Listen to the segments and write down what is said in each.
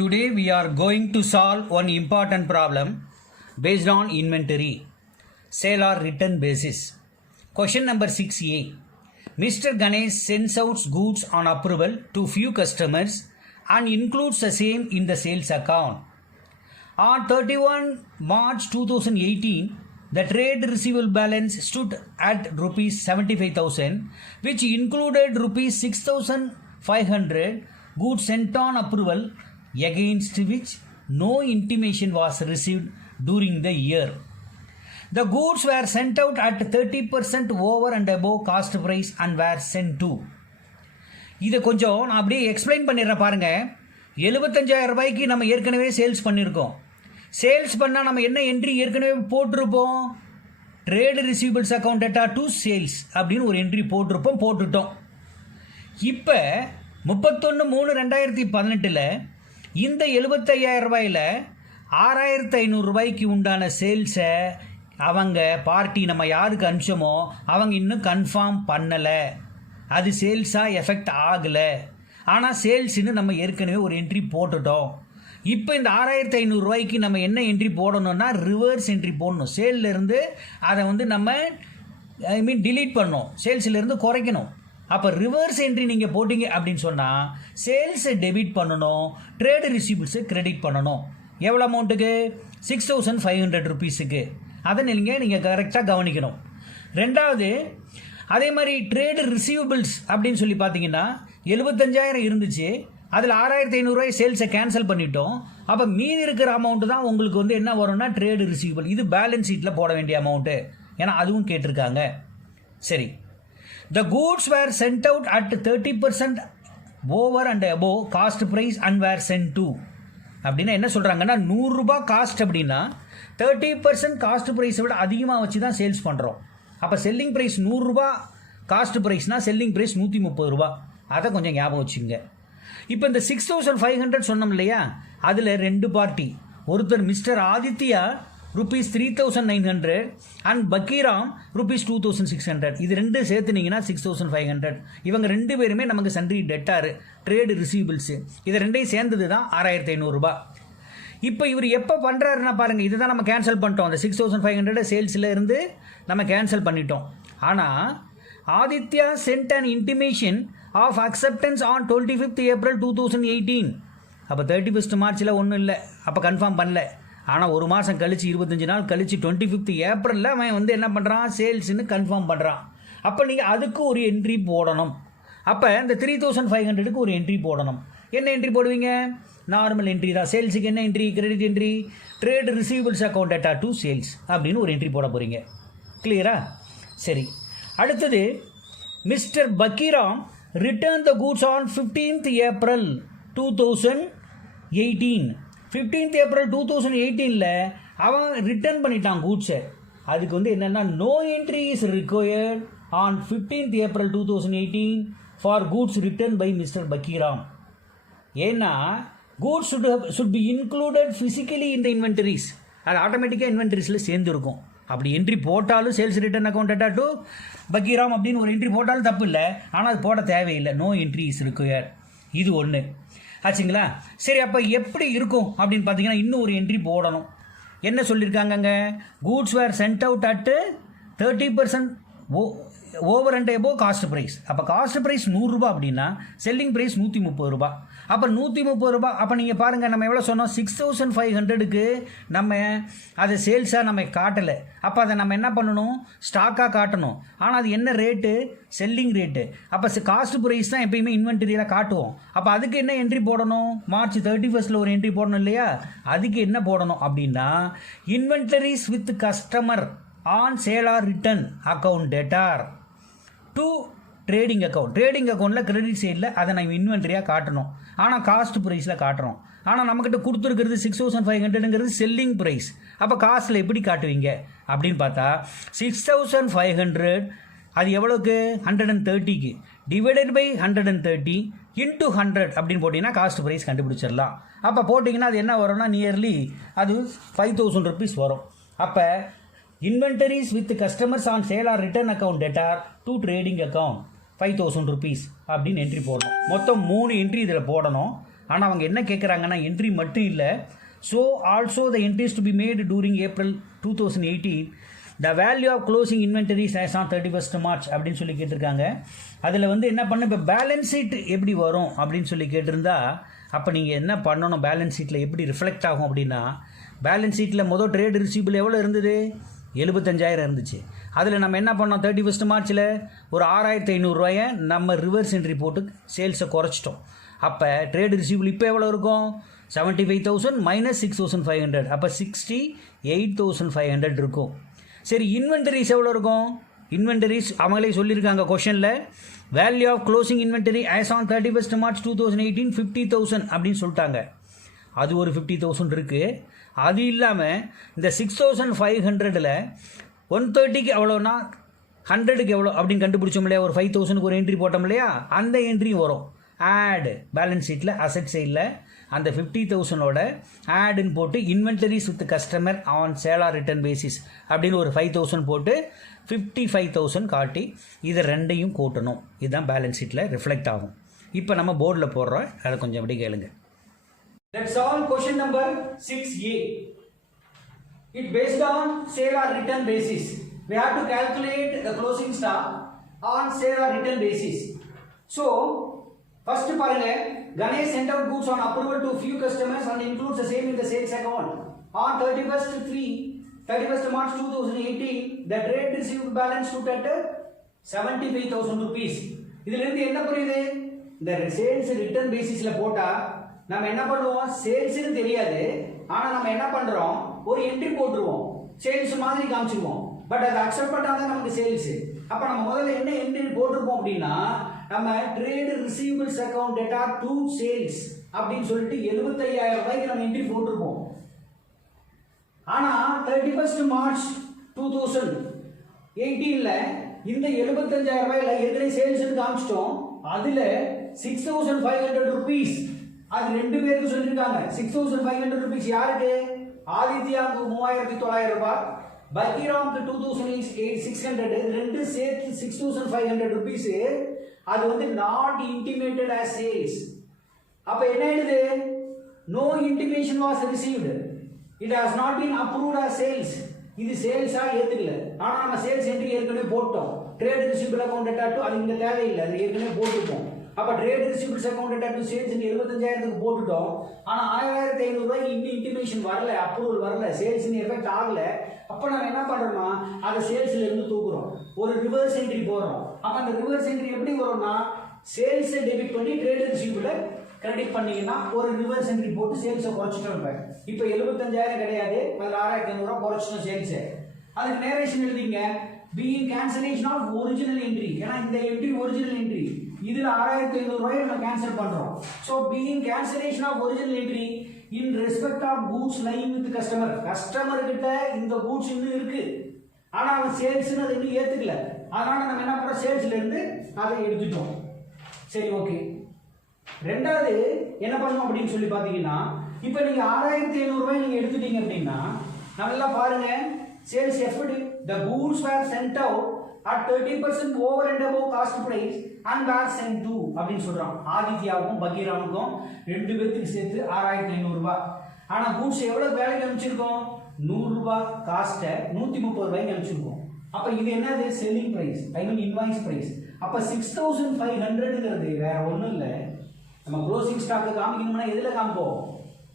Today we are going to solve one important problem based on inventory, sale or return basis. Question number 6A. Mr. Ganesh sends out goods on approval to few customers and includes the same in the sales account. On 31 March 2018, the trade receivable balance stood at rupees 75,000, which included rupees 6,500 goods sent on approval, against which no intimation was received during the year. The goods were sent out at 30% over and above cost price and were sent to. இதை கொஞ்சம் நான் அப்படியே explain பண்ணிடுறேன் பாருங்கள். 75,000 ரூபாய்க்கு நம்ம ஏற்கனவே sales பண்ணியிருக்கோம். சேல்ஸ் பண்ணால் நம்ம என்ன என்ட்ரி ஏற்கனவே போட்டிருப்போம்? Trade receivables account debtor to sales அப்படின்னு ஒரு என்ட்ரி போட்டுட்டோம். இப்போ 31/3/2018 இந்த 75,000 ரூபாயில் 6,500 ரூபாய்க்கு உண்டான சேல்ஸை அவங்க பார்ட்டி நம்ம யாருக்கு அனுப்பிச்சோமோ அவங்க இன்னும் கன்ஃபார்ம் பண்ணலை. அது சேல்ஸாக எஃபெக்ட் ஆகலை. ஆனால் சேல்ஸ்ன்னு நம்ம ஏற்கனவே ஒரு என்ட்ரி போட்டுட்டோம். இப்போ இந்த 6,500 ரூபாய்க்கு நம்ம என்ன என்ட்ரி போடணும்னா ரிவர்ஸ் என்ட்ரி போடணும். சேல்லேருந்து அதை நம்ம டிலீட் பண்ணணும், சேல்ஸ்லேருந்து குறைக்கணும். அப்போ ரிவர்ஸ் என்ட்ரி நீங்கள் போட்டிங்க அப்படின்னு சொன்னால் சேல்ஸை டெபிட் பண்ணணும், ட்ரேடு ரிசீவபிள்ஸை கிரெடிட் பண்ணணும். எவ்வளோ அமௌண்ட்டுக்கு? 6,500 ருபீஸுக்கு. அதை நீங்கள் கரெக்டாக கவனிக்கணும். ரெண்டாவது, அதே மாதிரி ட்ரேடு ரிசீவபிள்ஸ் அப்படின்னு சொல்லி பார்த்தீங்கன்னா 75,000 இருந்துச்சு. அதில் 6,500 ரூபாய் சேல்ஸை கேன்சல் பண்ணிட்டோம். அப்போ மீதி இருக்கிற அமௌண்ட்டு தான் உங்களுக்கு என்ன வரும்னா ட்ரேடு ரிசீவபிள். இது பேலன்ஸ் ஷீட்டில் போட வேண்டிய அமௌண்ட்டு. ஏன்னா அதுவும் கேட்டிருக்காங்க. சரி, the goods were sent out at 30% over and above cost price and were sent to. அப்படின்னா என்ன சொல்கிறாங்கன்னா 100 ரூபாய் காஸ்ட் அப்படின்னா 30% காஸ்ட் ப்ரைஸை விட அதிகமாக வச்சு தான் சேல்ஸ் பண்ணுறோம். அப்போ செல்லிங் ப்ரைஸ் 100 ரூபாய், காஸ்ட் ப்ரைஸ்னால் செல்லிங் ப்ரைஸ் 130 ரூபா. அதை கொஞ்சம் ஞாபகம் வச்சுங்க. இப்போ இந்த 6,500 சொன்னோம் இல்லையா, அதில் ரெண்டு பார்ட்டி. ஒருத்தர் mister Aditya rupees 3,900 and Pakkiram rupees 2,600. இது ரெண்டு சேர்த்துனீங்கன்னா 6,500. இவங்க ரெண்டு பேருமே நமக்கு சன்றி டெட்டாரு, ட்ரேடு ரிசீவபிள்ஸு. இது ரெண்டையும் சேர்ந்தது தான் 6,500 ரூபா. இப்போ இவர் எப்போ பண்ணுறாருன்னா பாருங்கள், இதை தான் நம்ம கேன்சல் பண்ணிட்டோம். அந்த 6,500 சேல்ஸில் இருந்து நம்ம கேன்சல் பண்ணிட்டோம். ஆனால் Aditya sent an intimation of acceptance on 25th April 2018. அப்போ 31st மார்ச்சில் ஒன்றும் இல்லை, அப்போ கன்ஃபார்ம் பண்ணல. ஆனால் ஒரு மாதம் கழித்து 25 நாள் கழித்து 25th ஏப்ரலில் அவன் என்ன பண்ணுறான், சேல்ஸ்ன்னு கன்ஃபார்ம் பண்ணுறான். அப்போ நீங்கள் அதுக்கு ஒரு என்ட்ரி போடணும். அப்போ இந்த 3,500க்கு ஒரு என்ட்ரி போடணும். என்ன என்ட்ரி போடுவீங்க? நார்மல் என்ட்ரி தான். சேல்ஸுக்கு என்ன entry? Credit entry, trade receivables account debtor to sales அப்படின்னு ஒரு என்ட்ரி போட போகிறீங்க. கிளியரா? சரி, அடுத்தது mister Pakkiram return the goods on 15th April 2018. 15th April 2018 அவன் ரிட்டர்ன் பண்ணிட்டான் கூட்ஸை. அதுக்கு என்னென்னா no entry is required on 15th April 2018 for goods return by mister Pakkiram. ஏன்னா goods should be included physically in the inventories. அது ஆட்டோமேட்டிக்காக இன்வென்டரிஸில் சேர்ந்துருக்கும். அப்படி என்ட்ரி போட்டாலும் sales return account debtor to Pakkiram அப்படின்னு ஒரு என்ட்ரி போட்டாலும் தப்பு இல்லை. ஆனால் அது போட தேவையில்லை. No entry is required. இது ஒன்று ஆச்சுங்களா? சரி, அப்போ எப்படி இருக்கும் அப்படின்னு பார்த்தீங்கன்னா இன்னும் ஒரு என்ட்ரி போடணும். என்ன சொல்லியிருக்காங்கங்க? Goods were sent out at 30% over and above cost price. அப்போ காஸ்ட் ப்ரைஸ் 100 ரூபா அப்படின்னா செல்லிங் ப்ரைஸ் 130 ரூபா. அப்போ 130 ரூபா. அப்போ நீங்கள் பாருங்கள், நம்ம எவ்வளோ சொன்னோம்? 6,500க்கு நம்ம அதை சேல்ஸாக நம்ம காட்டலை. அப்போ அதை நம்ம என்ன பண்ணணும்? ஸ்டாக்காக காட்டணும். ஆனால் அது என்ன ரேட்டு? Selling rate. அப்போ காஸ்ட் ப்ரைஸ் தான் எப்பயுமே இன்வென்டரியில் காட்டுவோம். அப்போ அதுக்கு என்ன என்ட்ரி போடணும்? March 31st ஒரு என்ட்ரி போடணும் இல்லையா? அதுக்கு என்ன போடணும் அப்படின்னா inventories with customer on sale or return account debtor to trading account. Trading அக்கௌண்ட்டில் கிரெடிட் சைடில் அதை நம்ம இன்வென்ட்ரியாக காட்டணும். ஆனால் காஸ்ட் ப்ரைஸில் காட்டுறோம். ஆனால் நம்மக்கிட்ட கொடுத்துருக்கிறது 6,500ங்கிறது செல்லிங் ப்ரைஸ். அப்போ காஸ்ட்டில் எப்படி காட்டுவீங்க அப்படின்னு பார்த்தா 6,500 அது எவ்வளோக்கு? 130க்கு டிவைடட் பை 130 இன்ட்டு 100 அப்படின்னு போட்டிங்கன்னா காஸ்ட் ப்ரைஸ் கண்டுபிடிச்சிடலாம். அப்போ போட்டிங்கன்னா அது என்ன வரும்னா நியர்லி அது 5,000 ருபீஸ் வரும். அப்போ inventories with customers on sale or return account debtor to trading account 5,000 rupees அப்படின்னு என்ட்ரி போடணும். மொத்தம் 3 என்ட்ரி இதில் போடணும். ஆனால் அவங்க என்ன கேட்குறாங்கன்னா என்ட்ரி மட்டும் இல்லை. So also the entries to be made during April 2018 the value of closing inventories as on 31st March அப்படின்னு சொல்லி கேட்டிருக்காங்க. அதில் வந்து என்ன பண்ண, இப்போ பேலன்ஸ் ஷீட் எப்படி வரும் அப்படின்னு சொல்லி கேட்டிருந்தா, அப்போ நீங்கள் என்ன பண்ணணும், பேலன்ஸ் ஷீட்டில் எப்படி ரிஃப்ளெக்ட் ஆகும் அப்படின்னா, பேலன்ஸ் ஷீட்டில் மொதல் ட்ரேட் ரிசீவபிள் எவ்வளோ இருந்தது, 75,000 இருந்துச்சு. அதில் நம்ம என்ன பண்ணோம், 31st March ஒரு 6,500 நம்ம ரிவர்ஸ் என்ட்ரி போட்டு சேல்ஸை குறைச்சிட்டோம். அப்போ ட்ரேட் ரிசீவபிள் இப்போ எவ்வளோ இருக்கும், 75,000 மைனஸ் 6,500, அப்போ 68,500 இருக்கும். சரி, இன்வென்டரிஸ் எவ்வளோ இருக்கும், இன்வென்டரிஸ் அவங்களே சொல்லியிருக்காங்க கொஷனில், value of closing inventory as on 31st March 2018 50,000 அப்படின்னு சொல்லிட்டாங்க. அது ஒரு 50,000 இருக்குது. அது இல்லாமல் இந்த 6,500ல் 130க்கு எவ்வளோனா 100க்கு எவ்வளோ அப்படின்னு கண்டுபிடிச்சோம் இல்லையா, ஒரு 5,000க்கு ஒரு என்ட்ரி போட்டோம் இல்லையா, அந்த என்ட்ரியும் வரும். ஆட் பேலன்ஸ் ஷீட்டில் அசெட் சைடில் அந்த 50,000ஓட ஆடுன்னு போட்டு inventories with customer on sale or return basis அப்படின்னு ஒரு 5,000 போட்டு 55,000 காட்டி இதை ரெண்டையும் கூட்டணும். இதுதான் பேலன்ஸ் ஷீட்டில் ரிஃப்ளெக்ட் ஆகும். இப்போ நம்ம போர்டில் போடுறோம், அதை கொஞ்சம் அப்படி கேளுங்க. Let's solve question number 6A. It based on sale or return basis. We have to calculate the closing stock on sale or return basis. So, first பாருங்க, Ganesh sent out goods on approval to few customers and includes the same in the sales account. On 31st March 2018, the trade received balance stood at 75,000 rupees. இதில் இருந்து என்ன புரியுது, இந்த sales return பேசிஸ்ல போட்டா நம்ம என்ன பண்ணுவோம், சேல்ஸ்னு தெரியாது, ஆனால் நம்ம என்ன பண்ணுறோம், ஒரு என்ட்ரி போட்டுருவோம், சேல்ஸ் மாதிரி காமிச்சிருவோம். பட் அதை அக்செப்ட் பண்ணாதான் நமக்கு சேல்ஸ். அப்போ நம்ம முதல்ல என்ன என்ட்ரி போட்டிருப்போம் அப்படின்னா, நம்ம trade receivables account debtor to sales அப்படின்னு சொல்லிட்டு 75,000 நம்ம என்ட்ரி போட்டிருப்போம். ஆனால் 31st March 2018ல் இந்த 75,000 ஏற்கனவே சேல்ஸ்னு காமிச்சிட்டோம். அதில் 6,500 rupees அது ரெண்டு பேருக்கு சொல்லியிருக்காங்க. 6,500 rupees யாருக்கு, ஆதித்யாவுக்கு 3,900 ரூபாய், பக்கீராமுக்கு 2,600, ரெண்டு சேர்த்து 6,500 rupees. அது வந்து நாட் இன்டிமேட்டட் ஆஸ் சேல்ஸ். அப்ப என்ன ஆயிடுது, no intimation was received, it has not been approved as sales. இது சேல்ஸா ஏத்துக்கல, ஆனா நம்ம சேல்ஸ் என்ட்ரி ஏற்கனவே போட்டோம். Trade receivable account debtor to அது இங்க தேவையில்லை, அது ஏற்கனவே போட்டுட்டோம். அப்ப trade receivables account debtor to sales 75,000க்கு போட்டுட்டோம். ஆனா 6,500 ரூபாய்க்கு இன்னும் இன்டிமேஷன் வரல, அப்ரூவல் வரல, சேல்ஸ் எஃபெக்ட் ஆகல. அப்ப நம்ம என்ன பண்றோம்னா, அதை சேல்ஸ்ல இருந்து தூக்குறோம், ஒரு ரிவர்ஸ் என்ட்ரி போடுறோம். அப்ப அந்த ரிவர்ஸ் என்ட்ரி எப்படி வரும்னா, சேல்ஸ் டெபிட் பண்ணி ட்ரேட் ரிசீவபிள் கிரெடிட் பண்ணீங்கன்னா ஒரு ரிவர்ஸ் என்ட்ரி போட்டு சேல்ஸை குறைச்சிட்டோம். இப்போ 75,000 கிடையாது, அதில் 6,500 ரூபாய் குறைச்சிட்டோம் சேல்ஸ். அதுக்கு நேரேஷன் எழுதிங்க, being cancellation of original entry. ஏன்னா இந்த என்ட்ரி ஒரிஜினல் என்ட்ரி, இதுல 6,500 ரூபாய் நம்ம கேன்சல் பண்றோம். So being cancellation of original entry in respect of goods lying with customer. Customer கிட்ட இந்த கூட்ஸ் இன்னும் இருக்கு, ஆனா அவன் சேல்ஸ்னு அதை இன்னும் ஏத்துக்கல, அதனால நம்ம என்ன பண்றோம், சேல்ஸ்ல இருந்து அதை எடுத்துட்டோம். சரி, ஓகே. ரெண்டாவது என்ன பண்ணணும் அப்படின்னு சொல்லி பாத்தீங்கன்னா, இப்ப நீங்க 6,500 ரூபாய் நீங்க எடுத்துட்டீங்க அப்படின்னா, நல்லா பாருங்க, sales effort, the goods were sent out at 30% over and above cost price and were sent to அப்படின்னு சொல்றான். ஆதித்யாவுக்கும் பகீராமுக்கும் ரெண்டு பேருக்கு சேர்த்து 6,500 ரூபாய். ஆனா கூட்ஸ் எவ்வளவு வேலைக்கு அனுப்பிச்சிருக்கோம், 100 ரூபாய் காஸ்ட்டை 130 ரூபாய்க்கு அனுப்பிச்சிருக்கோம். அப்ப இது என்னது, செல்லிங் பிரைஸ், ஐ மீன் இன்வாய்ஸ் பிரைஸ். அப்ப 6,500ங்கிறது வேற ஒண்ணும் இல்லை, நம்ம க்ளோசிங் ஸ்டாக் காமிக்கணும்னா எதுல காமிப்போம்,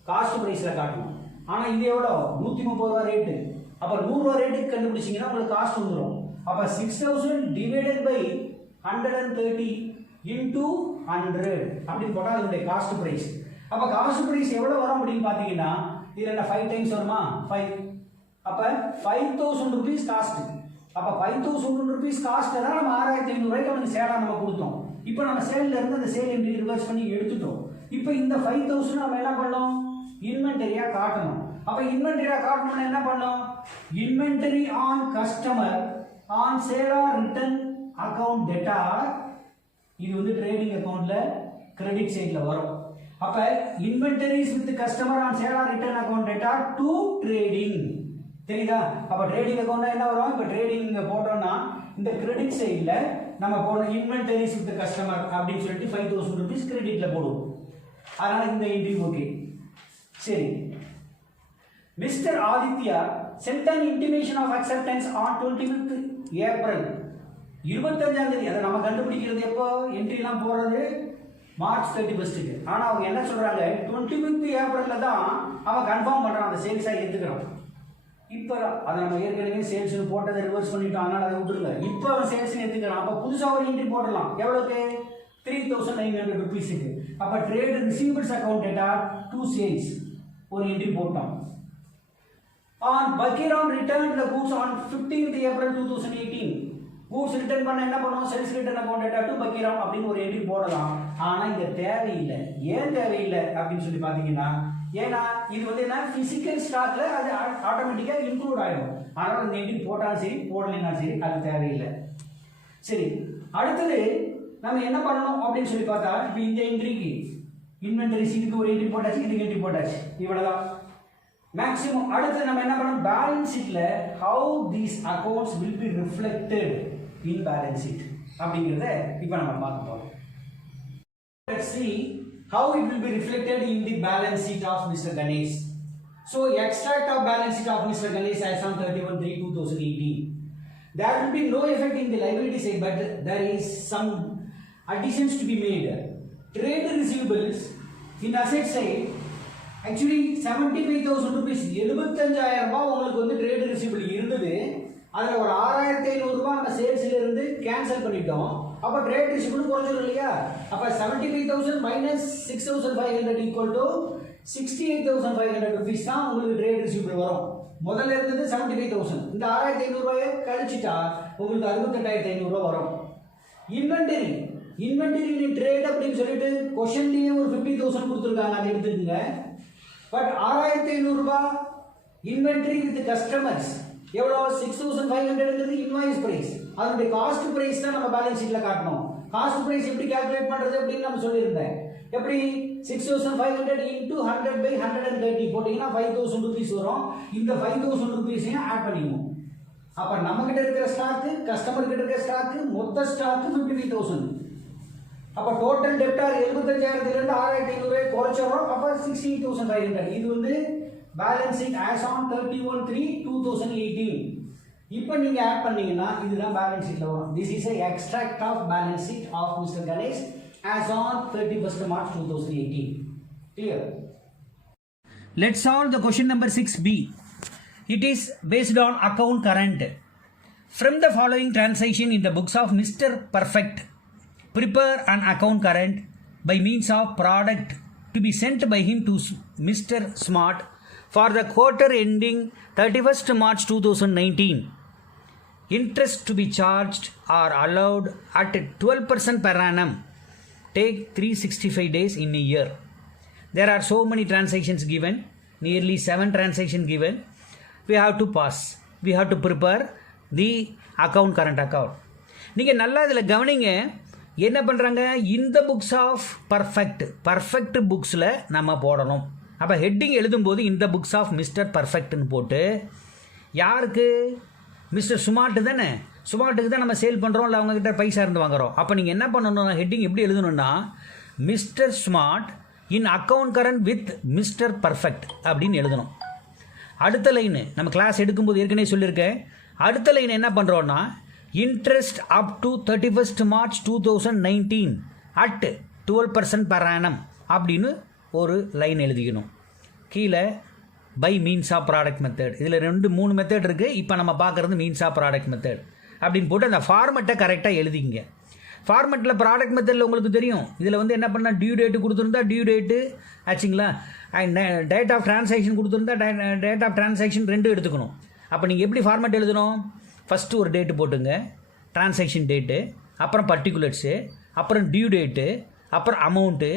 காஸ்ட் பிரைஸ்ல காட்டணும். ஆனா இது எவ்வளோ, 130 ரூபாய் ரேட்டு. அப்ப 100 ரூபாய் ரேட்டுக்கு கண்டுபிடிச்சீங்கன்னா உங்களுக்கு காஸ்ட் வந்துடும். அப்ப 6,000 டிவைடட் பை 130 இன்டூ 100 அப்படின்னு போட்டா அதனுடைய காஸ்ட் பிரைஸ். அப்ப காஸ்ட் பிரைஸ் எவ்வளவு வரும் அப்படின்னு பாத்தீங்கன்னா, இதுல என்ன 5 டைம்ஸ் வருமா, 5. அப்ப 5,000 rupees காஸ்ட். அப்ப 5,000 rupees காஸ்ட் தான் நம்ம 6,500 ரூபாய்க்கு அவனுக்கு சேலா நம்ம கொடுத்தோம். இப்போ நம்ம சேல்ல இருந்து அந்த சேல் என்ட்ரி ரிவர்ஸ் பண்ணி எடுத்துட்டோம். இப்போ இந்த 5,000 நம்ம என்ன பண்ணோம், இன்வென்டரியா காட்டணும். அப்ப இன்வென்டரியா காட்டணும்னா என்ன பண்ணோம், inventory on customer on sale or return account data, இது வந்து ட்ரேடிங் அக்கவுண்ட்ல கிரெடிட் சைடுல வரும். அப்ப inventories with customer on sale or return account data to trading. தெரியுதா? அப்ப ட்ரேடிங் அக்கவுண்ட் என்ன வரும், இப்ப ட்ரேடிங் போட்டோம்னா இந்த கிரெடிட் சைடுல நம்ம போடுற இன்வென்டரிஸ் வித் கஸ்டமர் அப்படின்னு சொல்லிட்டு 5,000 rupees கிரெடிட்ல போடுவோம். அதனால் இந்த என்ட்ரி ஓகே. சரி, mister Aditya sent an intimation of acceptance on 25th April. 25ஆம் தேதி. அதை நம்ம கண்டுபிடிக்கிறது எப்போ? என்ட்ரிலாம் போகிறது மார்ச் 31க்கு. ஆனால் அவங்க என்ன சொல்கிறாங்க, 25th ஏப்ரலில் தான் அவன் கன்ஃபார்ம் பண்ணுறான் அந்த சேல்ஸாக ஏற்றுக்கிறான். இப்போ அதை நம்ம ஏற்கனவே சேல்ஸ்னு போட்டதை ரிவர்ஸ் பண்ணிட்டோம், அதனால் அதை விட்டுருங்க. இப்போ அவன் சேல்ஸ்னு ஏற்றுக்கிறான். அப்போ புதுசாக ஒரு என்ட்ரி போடலாம். எவ்வளோக்கு? 3,900 rupeesக்கு. அப்போ trade receivables account debtor to sales ஒரு என்ட்ரி போட்டோம். On Bakiram returned the goods on 15th April 2018. Goods return பண்ண என்ன பண்ணுவோம்? Sales return account data to Bakiram அப்படின்னு ஒரு என்ட்ரி போடலாம். ஆனால் இங்கே தேவையில்லை. ஏன் தேவையில்லை அப்படின்னு சொல்லி பார்த்தீங்கன்னா, ஏன்னா இது வந்து என்ன ஃபிசிக்கல் ஸ்டாக்ல அது ஆட்டோமேட்டிக்காக இன்க்ளூட் ஆகிடும். ஆனால் இந்த என்ட்ரி போட்டாலும் சரி போடலைன்னா சரி அது தேவையில்லை. சரி, அடுத்தது நம்ம என்ன பண்ணணும் அப்படின்னு சொல்லி பார்த்தா, இப்போ இந்த என்ட்ரிக்கு இன்வென்டரி சீட்டுக்கு ஒரு என்ட்ரி போட்டாச்சு, இதுக்கு என்ட்ரி போட்டாச்சு, இவ்வளோதான் மேக்ஸிமம். அடுத்து நம்ம என்ன பண்ணணும், பேலன்ஸ் ஷீட்ல how these accounts will be reflected in balance sheet அப்படிங்கிறத இப்போ நம்ம பார்க்க போறோம். Let's see how it will be reflected in the balance sheet of Mr. Ganesh. So extract of balance sheet of Mr. Ganesh as on 31/3/2018. There will be no effect in the liability side, but there is some additions to be made. Trade receivables in asset side actually 75,000 rupees, 75,000 ரூபாய் உங்களுக்கு வந்து trade receivable இருந்தது. அதில் ஒரு 6,500 ரூபாய் நம்ம சேல்ஸில் இருந்து cancel பண்ணிட்டோம். அப்போ ட்ரேட் ரிசீவபிள் குறைஞ்சிடும் இல்லையா? அப்போ 75,000 மைனஸ் 6,500 ஈக்குவல் டு 68,500 rupees தான் உங்களுக்கு ட்ரேட் ரிசீவபிள் வரும். முதல்ல இருந்தது 75,000, இந்த 6,500 ரூபாயை கழிச்சிட்டா உங்களுக்கு 68,500 ரூபாய் வரும். இன்வென்டரி ட்ரேட் அப்படின்னு சொல்லிட்டு கொஷன்லேயே ஒரு 50,000 கொடுத்துருக்காங்க, அதை எடுத்துக்கோங்க. பட் 6,500 ரூபாய் இன்வென்டரி வித் கஸ்டமர்ஸ் எவ்வளோ? 6,500 இன்வாய்ஸ் பிரைஸ். அதனுடைய காஸ்ட் பிரைஸ் தான் நம்ம பேலன்ஸ் ஷீட்ல காட்டணும். காஸ்ட் பிரைஸ் எப்படி கால்குலேட் பண்றது அப்படின்னு நம்ம சொல்லியிருந்தேன். எப்படி? 6,500 into 100/130 போட்டீங்கன்னா 5,000 rupees வரும். இந்த 5,000 rupees-ஐயும் ஆட் பண்ணிக்கணும். அப்ப நம்ம கிட்ட இருக்கிற ஸ்டாக், கஸ்டமர் கிட்ட இருக்கிற ஸ்டாக், மொத்த ஸ்டாக் 55,000. அப்போ டோட்டல் டெப்டார் 75,000 6,500 குறைச்சிடறோம். அப்போ 16,500. இது வந்து பேலன்ஸ் ஷீட் ஆஸ் ஆன் 31/3/2018. இப்போ நீங்க ஆட் பண்ணீங்கன்னா இதுதான் பேலன்ஸ் ஷீட்ல வரும். This is a extract of balance sheet of Mr. Ganesh as on 31st March 2018. Clear? Let's solve the question number 6B. It is based on account current. From the following transaction in the books of Mr. Perfect, prepare an account current by means of product to be sent by him to Mr. Smart for the quarter ending 31st March 2019. Interest to be charged are allowed at 12% per annum. Take 365 days in a year. There are so many transactions given, nearly 7 transactions given. We have to pass. We have to prepare the account current account. நீங்கள் நல்லா இதில் கவனிங்க. என்ன பண்ணுறாங்க, இந்த books of perfect புக்ஸில் நம்ம போடணும். அப்போ ஹெட்டிங் எழுதும்போது இந்த புக்ஸ் ஆஃப் மிஸ்டர் பர்ஃபெக்ட்னு போட்டு, யாருக்கு? மிஸ்டர் ஸ்மார்ட் தானே, ஸ்மார்ட்டுக்கு தான் நம்ம சேல் பண்ணுறோம், இல்லை அவங்கக்கிட்ட பைசா இருந்து வாங்குகிறோம். அப்போ நீங்கள் என்ன பண்ணணும், ஹெட்டிங் எப்படி எழுதணும்னா, mister Smart in account current with mister Perfect அப்படின்னு எழுதணும். அடுத்த லைனு நம்ம கிளாஸ் எடுக்கும்போது ஏற்கனவே சொல்லியிருக்கேன். அடுத்த லைன் என்ன பண்ணுறோன்னா, interest up to 31st March 2019 at 12% per annum அப்படின்னு ஒரு லைன் எழுதிக்கணும். கீழே by means of product method, இதில் 2-3 மெத்தட் இருக்குது. இப்போ நம்ம பார்க்குறது மீன்ஸ் ஆஃப் ப்ராடக்ட் மெத்தட் அப்படின்னு போட்டு அந்த ஃபார்மெட்டை கரெக்டாக எழுதிங்க. ஃபார்மெட்டில் ப்ராடக்ட் மெத்தடில் உங்களுக்கு தெரியும். இதில் வந்து என்ன பண்ணால் டியூ டேட்டு கொடுத்துருந்தா டியூ டேட்டு ஆச்சுங்களா, அண்ட் டேட் ஆஃப் ட்ரான்சாக்ஷன் கொடுத்துருந்தா டேட் ஆஃப் ட்ரான்சாக்ஷன் 2 எடுத்துக்கணும். அப்போ நீங்கள் எப்படி ஃபார்மெட் எழுதணும், ஃபஸ்ட்டு ஒரு டேட்டு போட்டுங்க, ட்ரான்சாக்ஷன் டேட்டு, அப்புறம் பர்டிகுலர்ஸு, அப்புறம் டியூ டேட்டு, அப்புறம் அமௌண்ட்டு,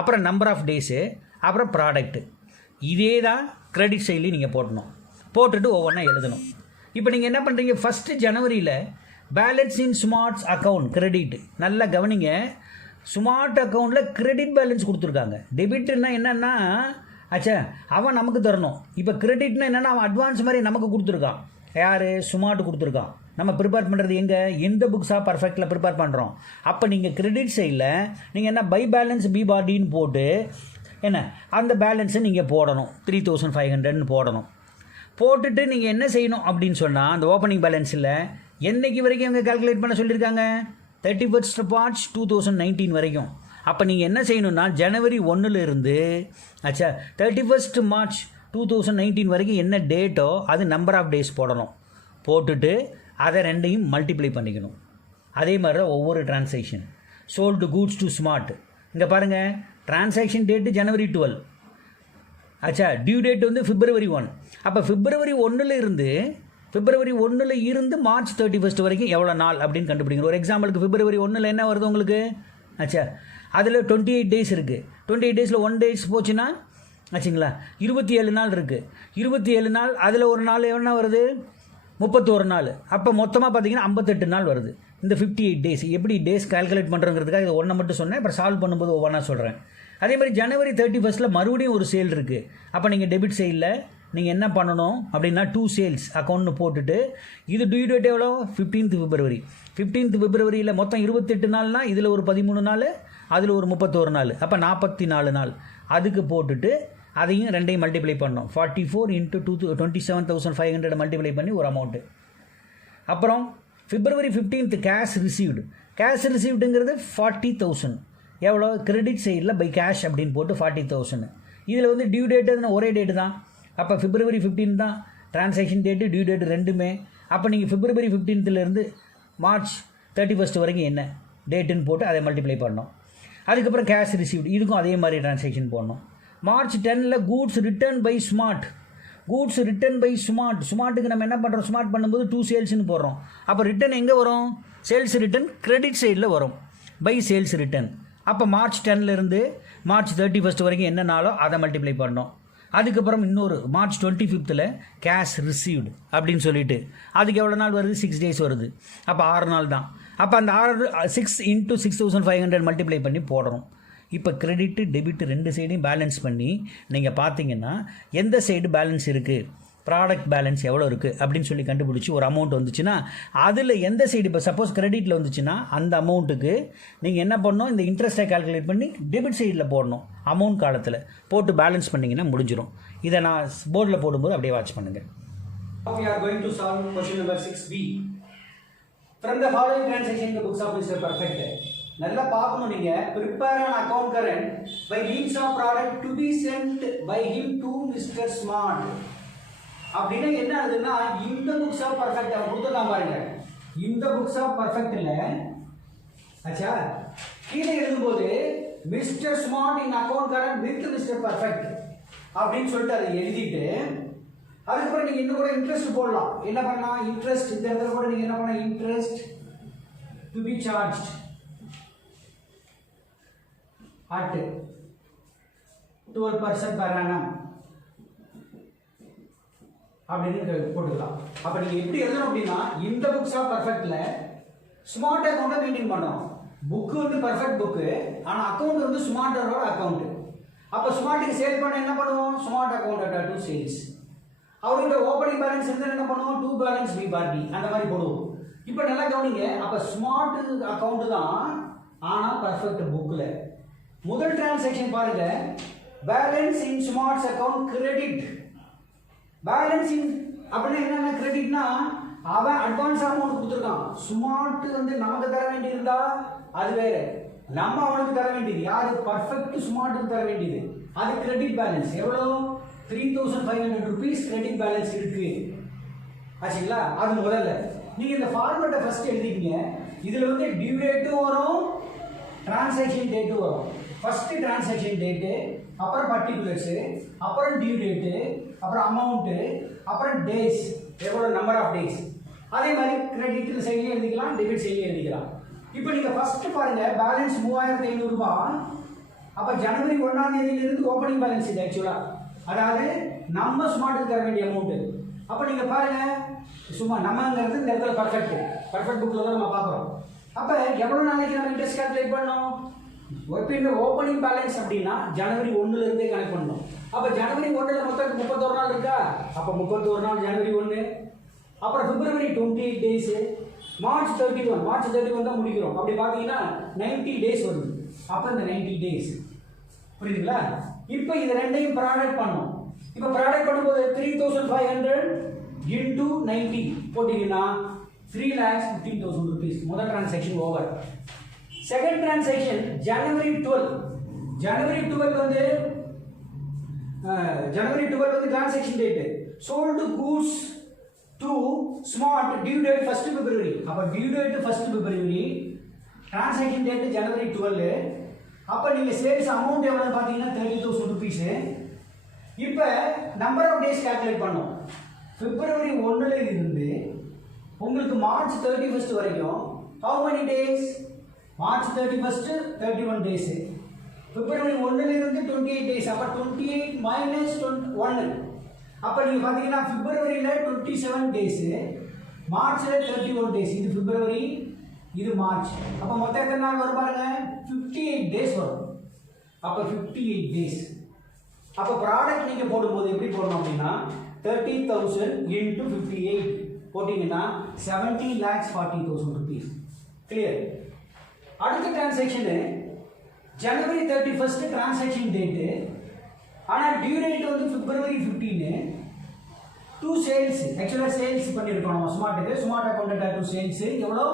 அப்புறம் நம்பர் ஆஃப் டேஸு, அப்புறம் ப்ராடக்ட்டு. இதே தான் கிரெடிட் சைட்லேயும் நீங்கள் போடணும். போட்டுட்டு ஒவ்வொன்றா எழுதணும். இப்போ நீங்கள் என்ன பண்ணுறீங்க, ஃபஸ்ட்டு ஜனவரியில் பேலன்ஸ் இன் ஸ்மார்ட்ஸ் அக்கௌண்ட் கிரெடிட். நல்லா கவனிங்க, ஸ்மார்ட் அக்கௌண்ட்டில் கிரெடிட் பேலன்ஸ் கொடுத்துருக்காங்க. டெபிட்னா என்னென்னா, ஆச்சா அவன் நமக்கு தரணும். இப்போ கிரெடிட்னா என்னென்னா, அவன் அட்வான்ஸ் மாதிரி நமக்கு கொடுத்துருக்கான். யார்? ஸ்மார்ட் கொடுத்துருக்கான். நம்ம ப்ரிப்பேர் பண்ணுறது எங்கே? எந்த புக்ஸாக பர்ஃபெக்டில் ப்ரிப்பேர் பண்ணுறோம். அப்போ நீங்கள் கிரெடிட் சைடில் நீங்கள் என்ன பை பேலன்ஸ் பி பாடின்னு போட்டு என்ன அந்த பேலன்ஸை நீங்கள் போடணும் 3500 போடணும். போட்டுட்டு நீங்கள் என்ன செய்யணும் அப்படின்னு சொன்னால் அந்த ஓப்பனிங் பேலன்ஸில் என்றைக்கு வரைக்கும் அவங்க கால்குலேட் பண்ண சொல்லியிருக்காங்க 31st March 2019 வரைக்கும். அப்போ நீங்கள் என்ன செய்யணும்னா ஜனவரி 1லேருந்து 31st March 2019 வரைக்கும் என்ன டேட்டோ அது நம்பர் ஆஃப் டேஸ் போடணும். போட்டுட்டு அதை ரெண்டையும் மல்டிப்ளை பண்ணிக்கணும். அதே மாதிரி தான் ஒவ்வொரு transaction. Sold goods to smart இங்கே பாருங்கள், transaction date January 12, due date வந்து February 1. அப்போ February 1 இருந்து March 31 வரைக்கும் எவ்வளோ நாள் அப்படின்னு கண்டுபிடிக்கணும். ஒரு எக்ஸாம்பிளுக்கு February 1 என்ன வருது உங்களுக்கு? அதில் 28 டேஸ் இருக்குது. 28 டேஸில் 1 டேஸ் போச்சுன்னா 27 நாள் இருக்குது. 27 நாள் அதில் ஒரு நாள் என்ன வருது? 31 நாள். அப்போ மொத்தமாக பார்த்தீங்கன்னா 58 நாள் வருது. இந்த 58 டேஸ் எப்படி டேஸ் கால்குலேட் பண்ணுறங்கிறதுக்காக இதை ஒன்றை மட்டும் சொன்னேன். அப்புறம் சால்வ் பண்ணும்போது ஒவ்வொன்றா சொல்கிறேன். அதே மாதிரி January 31 மறுபடியும் ஒரு சேல் இருக்குது. அப்போ நீங்கள் டெபிட் சைடில் நீங்கள் என்ன பண்ணணும் அப்படின்னா 2 சேல்ஸ் அக்கௌண்ட்னு போட்டுட்டு இது டியூ டேட் எவ்வளோ? 15th February. 15th February மொத்தம் 28 நாள்னால் இதில் ஒரு 13 நாள், அதில் ஒரு 31 நாள், அப்போ 44 நாள். அதுக்கு போட்டுட்டு அதையும் ரெண்டையும் மல்டிப்ளை பண்ணோம். 44 × 27,500 மல்டிப்ளை பண்ணி ஒரு அமௌண்ட்டு. அப்புறம் February 15th கேஷ் ரிசீவ்டுங்கிறது 40,000. எவ்வளோ? கிரெடிட் சைடில் பை கேஷ் அப்படின்னு போட்டு 40,000. இதில் வந்து டியூ டேட்டு ஒரே டேட்டு தான். அப்போ February 15 தான் டிரான்சாக்ஷன் டேட்டு, டியூ டேட்டு ரெண்டுமே. அப்போ நீங்கள் February 15லேருந்து March 31 வரைக்கும் என்ன டேட்டுன்னு போட்டு அதை மல்டிப்ளை பண்ணோம். அதுக்கப்புறம் கேஷ் ரிசீவ்டு, இதுக்கும் அதே மாதிரி டிரான்சாக்ஷன் போடணும். March 10 goods return by Smart. ஸ்மார்ட்டுக்கு நம்ம என்ன பண்ணுறோம்? ஸ்மார்ட் பண்ணும்போது 2 சேல்ஸ்னு போடுறோம். அப்போ ரிட்டர்ன் எங்கே வரும்? சேல்ஸ் ரிட்டர்ன் கிரெடிட் சைடில் வரும், பை சேல்ஸ் ரிட்டர்ன். அப்போ March 10 March 31 வரைக்கும் என்ன நாளோ அதை மல்டிப்ளை பண்ணோம். அதுக்கப்புறம் இன்னொரு March 25 கேஷ் ரிசீவ்டு அப்படின்னு சொல்லிட்டு அதுக்கு எவ்வளோ நாள் வருது? 6 டேஸ் வருது. அப்போ 6 நாள் தான். அப்போ அந்த 6 × 6,500 மல்டிப்ளை பண்ணி போடுறோம். இப்போ கிரெடிட்டு டெபிட் ரெண்டு சைடையும் பேலன்ஸ் பண்ணி நீங்கள் பார்த்தீங்கன்னா எந்த சைடு பேலன்ஸ் இருக்குது, ப்ராடக்ட் பேலன்ஸ் எவ்வளோ இருக்குது அப்படின்னு சொல்லி கண்டுபிடிச்சி ஒரு அமௌண்ட் வந்துச்சுன்னா அதில் எந்த சைடு இப்போ சப்போஸ் கிரெடிட்டில் வந்துச்சுன்னா அந்த அமௌண்ட்டுக்கு நீங்கள் என்ன பண்ணணும்? இந்த இன்ட்ரெஸ்ட்டை கால்குலேட் பண்ணி டெபிட் சைடில் போடணும். அமௌண்ட் காலத்தில் போட்டு பேலன்ஸ் பண்ணிங்கன்னா முடிஞ்சிடும். இதை நான் போர்டில் போடும்போது அப்படியே வாட்ச் பண்ணுங்கள். We are going to solve question number 6B. From the following transaction in the books of Mr. Perfect. நல்லா பார்க்கணும் நீங்கள். Prepare an account current by means of product to be sent by him to Mr. Smart. அப்படின்னா என்ன ஆகுதுன்னா இந்த books of perfect அவன் கொடுத்துருக்கான் பாருங்க. இந்த புக்ஸ் ஆஃப் பர்ஃபெக்டில் கீழே எழுதும்போது mister Smart in account current with mister Perfect அப்படின்னு சொல்லிட்டு அதை எழுதிட்டு அதுக்கப்புறம் நீங்கள் இன்னும் கூட இன்ட்ரெஸ்ட் போடலாம். என்ன பண்ணலாம்? இன்ட்ரெஸ்ட் இந்த இடத்துல கூட நீங்கள் என்ன பண்ணலாம்? Interest to be charged at 12% per annum அப்படின்னு போட்டுக்கலாம். அப்போ நீங்கள் எப்படி எழுதணும் அப்படின்னா இந்த புக்ஸ் ஆஃப் பர்ஃபெக்டில் ஸ்மார்ட் அக்கௌண்ட்டை மெயின்டைன் பண்ணணும். புக்கு வந்து பர்ஃபெக்ட் புக்கு, ஆனால் அக்கௌண்ட் வந்து ஸ்மார்ட்டரோட அக்கௌண்ட்டு. அப்போ ஸ்மார்ட்டுக்கு சேல் பண்ண என்ன பண்ணுவோம்? Smart account to sales. அவர்கிட்ட ஓப்பனிங் பேலன்ஸ் இருந்தால் என்ன பண்ணுவோம்? 2 பேலன்ஸ் பி பார்ட்டி அந்த மாதிரி போடுவோம். இப்போ நல்லா கவனிங்க. அப்போ ஸ்மார்ட் அக்கௌண்ட் தான், ஆனால் பர்ஃபெக்ட் புக்கில் முதல் டிரான்சாக்ஷன் பாருங்க. பேலன்ஸ் இன் ஸ்மார்ட்ஸ் அக்கௌண்ட் கிரெடிட். பேலன்ஸ் இன் அப்படின்னா என்னென்ன கிரெடிட்னா அவன் அட்வான்ஸ் அமௌண்ட் கொடுத்துருக்கான். ஸ்மார்ட் வந்து நமக்கு தர வேண்டியிருந்தா அது வேற, நம்ம அவனுக்கு தர வேண்டியது யாரு? பர்ஃபெக்ட் ஸ்மார்ட்டுக்கு தர வேண்டியது. அது கிரெடிட் பேலன்ஸ் எவ்வளோ? 3,500 rupees கிரெடிட் பேலன்ஸ் இருக்கு. ஆச்சுங்களா? அது முதல்ல நீங்கள் இந்த ஃபார்மேட்டை ஃபர்ஸ்ட் எழுதிக்கங்க. இதில் வந்து டியூ டேட்டும் வரும், டிரான்சாக்ஷன் டேட்டும் வரும். ஃபர்ஸ்ட் டிரான்சாக்ஷன் டேட்டு, அப்புறம் பர்டிகுலர்ஸு, அப்புறம் டியூ டேட்டு, அப்புறம் அமௌண்ட்டு, அப்புறம் டேஸ் எவ்வளோ நம்பர் ஆஃப் டேஸ். அதே மாதிரி கிரெடிட் சைட்லையும் எழுதிக்கலாம், டெபிட் சைட்லையும் எழுதிக்கலாம். இப்போ நீங்கள் ஃபர்ஸ்ட் பாருங்கள், பேலன்ஸ் 3,500 ரூபாய். அப்போ January 1 ஓப்பனிங் பேலன்ஸ் இது ஆக்சுவலாக, அதாவது நம்ம ஸ்மார்ட்டுக்கு தர வேண்டிய அமௌண்ட்டு. அப்போ நீங்கள் பாருங்கள், சும்மா நம்மங்கிறது இந்த இடத்துல பர்ஃபெக்ட் புக்கில் தான் நம்ம பார்க்குறோம். அப்போ எவ்வளோ நாளைக்கு நம்ம இன்ட்ரெஸ்ட் கால்குலேட் பண்ணோம்? எப்பயுமே ஓப்பனிங் பேலன்ஸ் அப்படின்னா January 1 கனெக்ட் பண்ணணும். அப்போ January 1 மொத்தம் 31 நாள் இருக்கா? அப்போ 31 நாள் January 1. அப்புறம் February 28 டேஸு, March 31 தான் முடிக்கிறோம். அப்படி பார்த்தீங்கன்னா 90 டேஸ் வருது. அப்போ இந்த 90 டேஸ் புரியுதுங்களா? இப்போ இது ரெண்டையும் ப்ராடக்ட் பண்ணும். இப்போ ப்ராடக்ட் பண்ணும்போது 3500 into 90 போட்டீங்கன்னா 3,15,000 rupees. முதல் டிரான்சாக்ஷன் ஓவர். செகண்ட் டிரான்சாக்ஷன் ஜனவரி 12 வந்து transaction date. Sold goods to Smart due date 1st February. அப்போ due date 1st February, transaction date ஜனவரி 12. அப்போ நீங்கள் சேல்ஸ் அமௌண்ட் எவ்வளோ பார்த்தீங்கன்னா 30,000 rupees. இப்போ நம்பர் ஆஃப் டேஸ் கால்குலேட் பண்ணோம். February 1 இருந்து உங்களுக்கு மார்ச் 31 வரைக்கும் how many days? March 31 31 days. February 1 இருந்து 28 days. அப்போ 28 minus 1. அப்போ நீங்கள் பார்த்தீங்கன்னா பிப்ரவரியில் 27 days, மார்ச்சில் 31 days. இது பிப்ரவரி, இது மார்ச். அப்போ மொத்தம் எத்தனை நாள் வரும் பாருங்க, 58 days வரும். அப்போ 58 days. அப்போ ப்ராடக்ட் நீங்கள் போடும்போது எப்படி போடணும் அப்படின்னா 30,000 into 58 போட்டிங்கன்னா 70,40,000 rupees. கிளியர். அடுத்த டிரான்சாக்ஷனு ஜனவரி 31 டிரான்சாக்ஷன் டேட்டு. ஆனால் டியூ டேட் வந்து பிப்ரவரி 15. டூ சேல்ஸ், ஆக்சுவலாக சேல்ஸ் பண்ணியிருக்கோம் நம்ம ஸ்மார்ட்டுக்கு. ஸ்மார்ட் அக்கௌண்ட் டூ சேல்ஸ் எவ்வளோ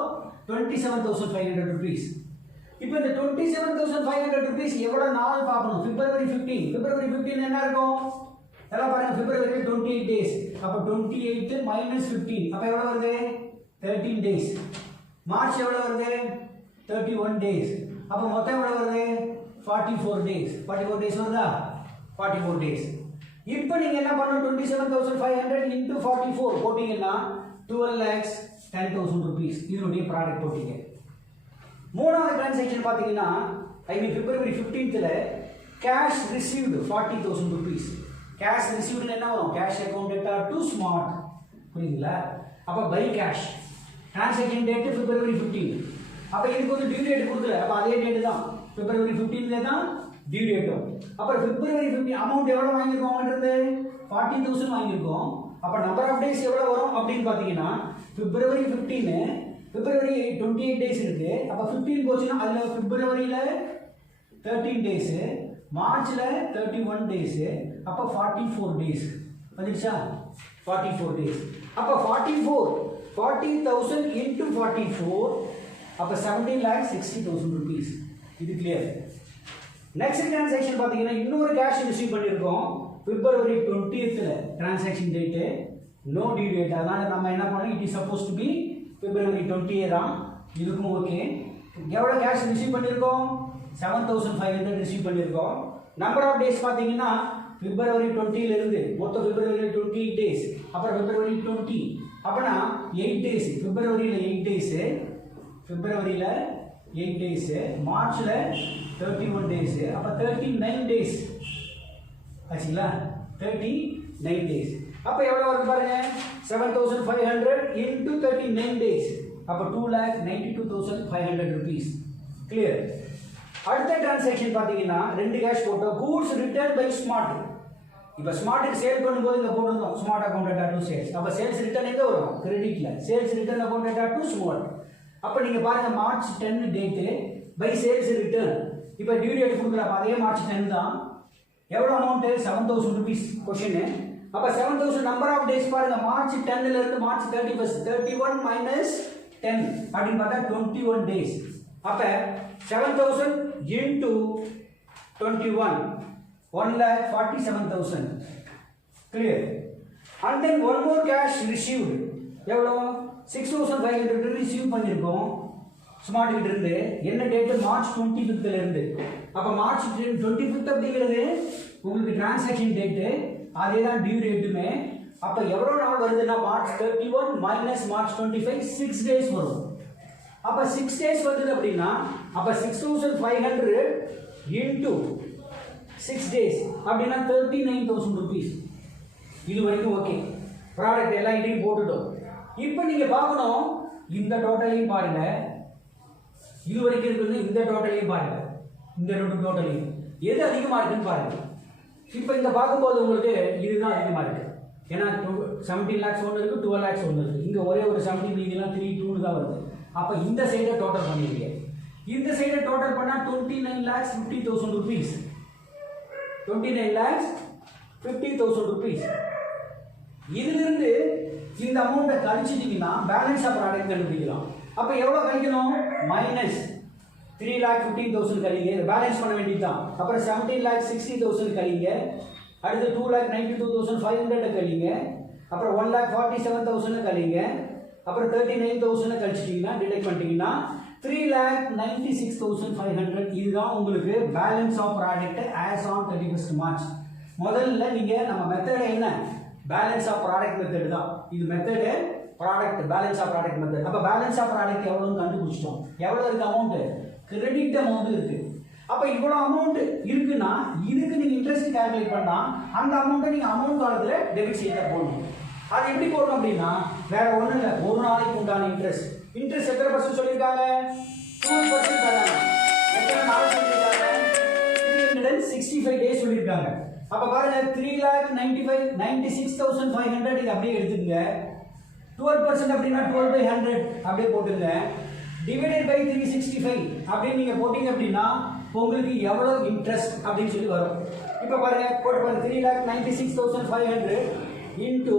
27,500 rupees. இப்போ இந்த 27,500 rupees எவ்வளோ நாள் பார்க்கணும்? பிப்ரவரி 15 என்ன இருக்கும் எல்லாம் பாருங்க. பிப்ரவரி 28 days. அப்போ 28 minus 15 அப்போ எவ்வளோ வருது 13 days. மார்ச் எவ்வளோ வருது 31 days. அப்போ மொத்தம் எவ்வளோ வருது 44 days. 44 days வருதா? 44 days. இப்போ நீங்கள் என்ன பண்ணணும், 27,500 into 44 போட்டிங்கன்னா 12,10,000 rupees. இதனுடைய ப்ராடக்ட் போட்டிங்க. மூணாவது டிரான்சாக்ஷன் பார்த்தீங்கன்னா பிப்ரவரி 15th cash received 40,000 rupees. Cash received என்ன வரும், cash account debtor to smart. புரியுதுங்களா? அப்போ பை கேஷ். டிரான்சாக்ஷன் டேட்டு பிப்ரவரி 15. அப்போ இதுக்கு வந்து டியூ டேட் கொடுக்கல. அப்போ அதே டேட்டு தான், பிப்ரவரி 15 தான் டியூ டேட்டும். அப்புறம் பிப்ரவரி 15 அமௌண்ட் எவ்வளோ வாங்கியிருக்கோம் அவங்ககிட்ட 40,000 வாங்கியிருக்கோம். அப்போ நம்பர் ஆஃப் டேஸ் எவ்வளோ வரும் அப்படின்னு பார்த்தீங்கன்னா பிப்ரவரி 15, பிப்ரவரி 28 டேஸ் இருக்கு. அப்போ 15 போச்சுன்னா அதில் பிப்ரவரியில் 13 டேஸு, மார்ச்சில் 31 டேஸு. அப்போ 44 டேஸ் வந்துடுச்சா? 44 டேஸ். அப்போ 40,000 into 44 அப்போ 17,60,000 rupees. இது கிளியர். நெக்ஸ்ட் டிரான்சாக்ஷன் பார்த்தீங்கன்னா இன்னொரு கேஷ் ரிசீவ் பண்ணியிருக்கோம் பிப்ரவரி 20th transaction date, no due date. அதனால நம்ம என்ன பண்ணோம், it is suppose to be February 20 தான். இதுக்கும் ஓகே. எவ்வளோ கேஷ் ரிசீவ் பண்ணியிருக்கோம் 7,500 ரிசீவ் பண்ணியிருக்கோம். நம்பர் ஆஃப் டேஸ் பார்த்தீங்கன்னா பிப்ரவரி 20லேருந்து மொத்தம் பிப்ரவரியில் 28 டேஸ். அப்புறம் பிப்ரவரி 20 அப்படின்னா 8 டேஸ். பிப்ரவரியில் 8 டேஸு, பிப்ரவரியில் 8 டேஸு, மார்ச்சில் 31 டேஸு. அப்போ 39 டேஸ் ஆச்சுங்களா? 39 டேஸ். அப்போ எவ்வளோ வருது பாருங்க, 7,500 into 39 டேஸ். அப்போ 2,92,500 rupees. கிளியர். அடுத்த டிரான்சாக்ஷன் பார்த்தீங்கன்னா ரெண்டு கேஷ் போட்டோம். Goods return by Smart. இப்போ ஸ்மார்ட்டுக்கு சேல் பண்ணும்போது இங்கே போட்டிருந்தோம் Smart account debtor to sales. அப்போ சேல்ஸ் ரிட்டர்ன் எங்கே வரும், கிரெடிட்டில். Sales return account debtor to Smart. அப்போ நீங்கள் பாருங்கள் மார்ச் 10 டேட்டு பை சேல்ஸ் ரிட்டர்ன். இப்போ டியூ டேட் கொடுக்குறப்ப அதே மார்ச் 10 தான். எவ்வளோ அமௌண்ட்டு 7,000 rupees கொஷின்னு. அப்போ 7,000 நம்பர் ஆஃப் டேஸ் பாருங்கள், மார்ச் 10லேருந்து மார்ச் 31, 31 minus 10 அப்படின்னு பார்த்தா 21 டேஸ். அப்போ 7,000 into 21 1,47,000. Clear. And then one more cash received எவ்வளோ 6,500 ரிசீவ் பண்ணியிருக்கோம் ஸ்மார்ட் கிட்ட இருந்து. என்ன டேட்டு மார்ச் 25லேருந்து. அப்போ மார்ச் 25 அப்படிங்கிறது உங்களுக்கு டிரான்சாக்ஷன் டேட்டு, அதே தான் டியூ டேட்டுமே. அப்போ எவ்வளோ நாள் வருதுன்னா மார்ச் 31 மைனஸ் மார்ச் 25 6 டேஸ் வரும். அப்போ 6 டேஸ் வந்தது அப்படின்னா அப்போ 6,500 into 6 டேஸ் அப்படின்னா 39,000 rupees. இது வரைக்கும் ஓகே. ப்ராடக்ட் எல்லாம் இதையும் போட்டுட்டோம். இப்போ நீங்கள் பார்க்கணும், இந்த டோட்டலையும் பாருங்க, இது வரைக்கும் இருக்கிறது இந்த டோட்டலையும் பாருங்க, இந்த ரெண்டு டோட்டலையும் எது அதிகமாக இருக்குன்னு பாருங்க. இப்போ இங்கே பார்க்கும்போது உங்களுக்கு இதுதான் அதிகமாக இருக்கு. ஏன்னா 17 lakhs ஒன்று இருக்குது, 12 lakhs ஒன்று இருக்குது. இங்கே ஒரே ஒரு 17 மீதிலாம் 3, 2 தான் வருது. அப்போ இந்த சைடை டோட்டல் பண்ணிருக்கீங்க. இந்த சைடை டோட்டல் பண்ணால் 29,50,000 rupees. 29,50,000 rupees. இதிலிருந்து இந்த அமௌண்ட்டை கழிச்சிட்டிங்கன்னா பேலன்ஸ் ஆஃப் ப்ராடக்ட் கண்டுபிடிக்கலாம். அப்போ எவ்வளோ கழிக்கணும்? மைனஸ் 3,15,000 கழிங்க, பேலன்ஸ் பண்ண வேண்டியது தான். அப்புறம் 17,60,000 கழிங்க, அடுத்து 2,92,500 கழிங்க, அப்புறம் 1,47,000 கழிங்க, அப்புறம் 39,000 கழிச்சிட்டிங்கன்னா டிடெக்ட் பண்ணிட்டீங்கன்னா 3,96,500. இதுதான் உங்களுக்கு balance of product as on 31st March. முதல்ல நீங்கள் நம்ம மெத்தட் என்ன? பேலன்ஸ் ஆஃப் ப்ராடக்ட் மெத்தட் தான். இது method product balance of product method. அப்போ பேலன்ஸ் ஆஃப் ப்ராடக்ட் எவ்வளோன்னு கண்டுபிடிச்சிட்டோம். எவ்வளோ இருக்குது அமௌண்ட்டு? கிரெடிட் அமௌண்ட் இருக்குது. அப்போ இவ்வளோ அமௌண்ட் இருக்குன்னா இதுக்கு நீங்கள் இன்ட்ரெஸ்ட் கால்குலேட் பண்ணால் அந்த அமௌண்ட்டை நீங்கள் அமௌண்ட் காலத்தில் டெபிட் செய்ய போடணும். அது எப்படி போடணும் அப்படின்னா வேற ஒன்றும் இல்லை, ஒரு நாளைக்கு உண்டான இன்ட்ரெஸ்ட். இன்ட்ரெஸ்ட் எத்தனை பர்சன்ட் சொல்லியிருக்காங்க? 2% தராங்க. எத்தனை நாள் சொல்லியிருக்காங்க? 365 டேஸ் சொல்லியிருக்காங்க. அப்போ பாருங்க 3,96,500 இது அப்படியே எடுத்துக்கங்க. 12% அப்படின்னா 12/100 அப்படியே போட்டுங்க. டிவைடட் பை 365 அப்படின்னு நீங்க போட்டீங்க அப்படின்னா உங்களுக்கு எவ்வளவு இன்ட்ரெஸ்ட் அப்படின்னு சொல்லி வரும். இப்போ பாருங்க போட்டு பாருங்க 3,96,500 into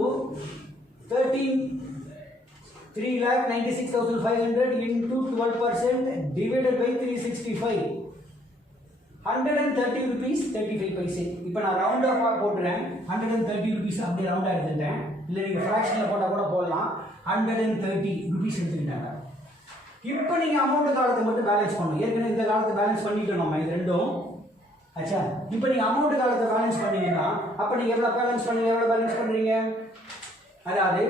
3,96,500 into 12% divided by 365 130 rupees 35 paise. இப்போ நான் ரவுண்ட் ஆஃப் போட்டுறேன். 130 rupees அப்படியே ரவுண்டா எடுத்துட்டேன். இல்லை நீங்கள் ஃப்ராக்ஷனில் போட்டால் கூட போடலாம். 130 rupees எடுத்துக்கிட்டாங்க. இப்போ நீங்கள் அமௌண்ட் காலத்தை மட்டும் பேலன்ஸ் பண்ணணும். ஏற்கனவே இந்த காலத்தை பேலன்ஸ் பண்ணிட்டோம் நம்ம இது ரெண்டும். ஆச்சா, இப்போ நீங்கள் அமௌண்ட் காலத்தை பேலன்ஸ் பண்ணீங்கன்னா அப்போ நீங்கள் எவ்வளோ பேலன்ஸ் பண்ணுறீங்க? அதாவது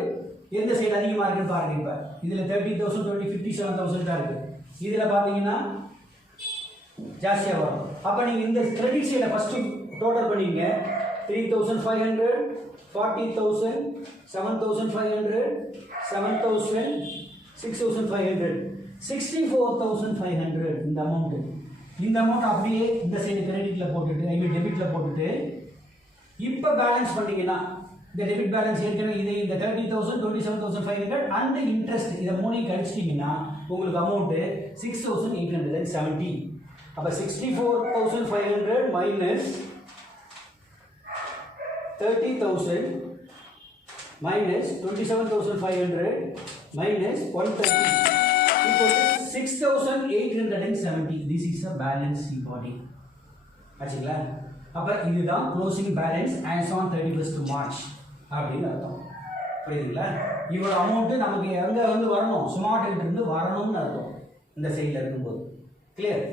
எந்த சைடு அதிகமாக இருக்குன்னு பாருங்க. இப்போ இதில் 30,000 20 57,000 தான் இருக்குது. இதில் பார்த்தீங்கன்னா ஜாஸ்தியாக வரும். அப்போ நீங்கள் இந்த கிரெடிட் சைடை ஃபஸ்ட்டு டோட்டல் பண்ணிங்க. 3,500 40,000 7,500 7,000 6,500 64,500 இந்த அமௌண்ட் அப்படியே இந்த சைடு கிரெடிட்ல போட்டுட்டு டெபிட்ல போட்டுட்டு இப்போ பேலன்ஸ் பண்ணீங்கன்னா இந்த டெபிட் பேலன்ஸ் ஏற்கனவே இது இந்த 30,000 27,500 அண்ட் இன்ட்ரெஸ்ட் இதை மூணையும் கழிச்சிட்டிங்கன்னா உங்களுக்கு அமௌண்ட் 6,870. அப்போ 64,500 minus 30,000 minus 27,500 minus 130 equal to 6,870. This is a balance body. ஆச்சுங்களா? அப்போ இதுதான் closing balance as on 31st March அப்படின்னு அர்த்தம். புரியுதுங்களா? இவ்வளோ அமௌண்ட்டு நமக்கு எங்கே வந்து வரணும்? ஸ்மார்ட் இருந்து வரணும்னு அர்த்தம் இந்த சைடில் இருக்கும்போது. கிளியர்?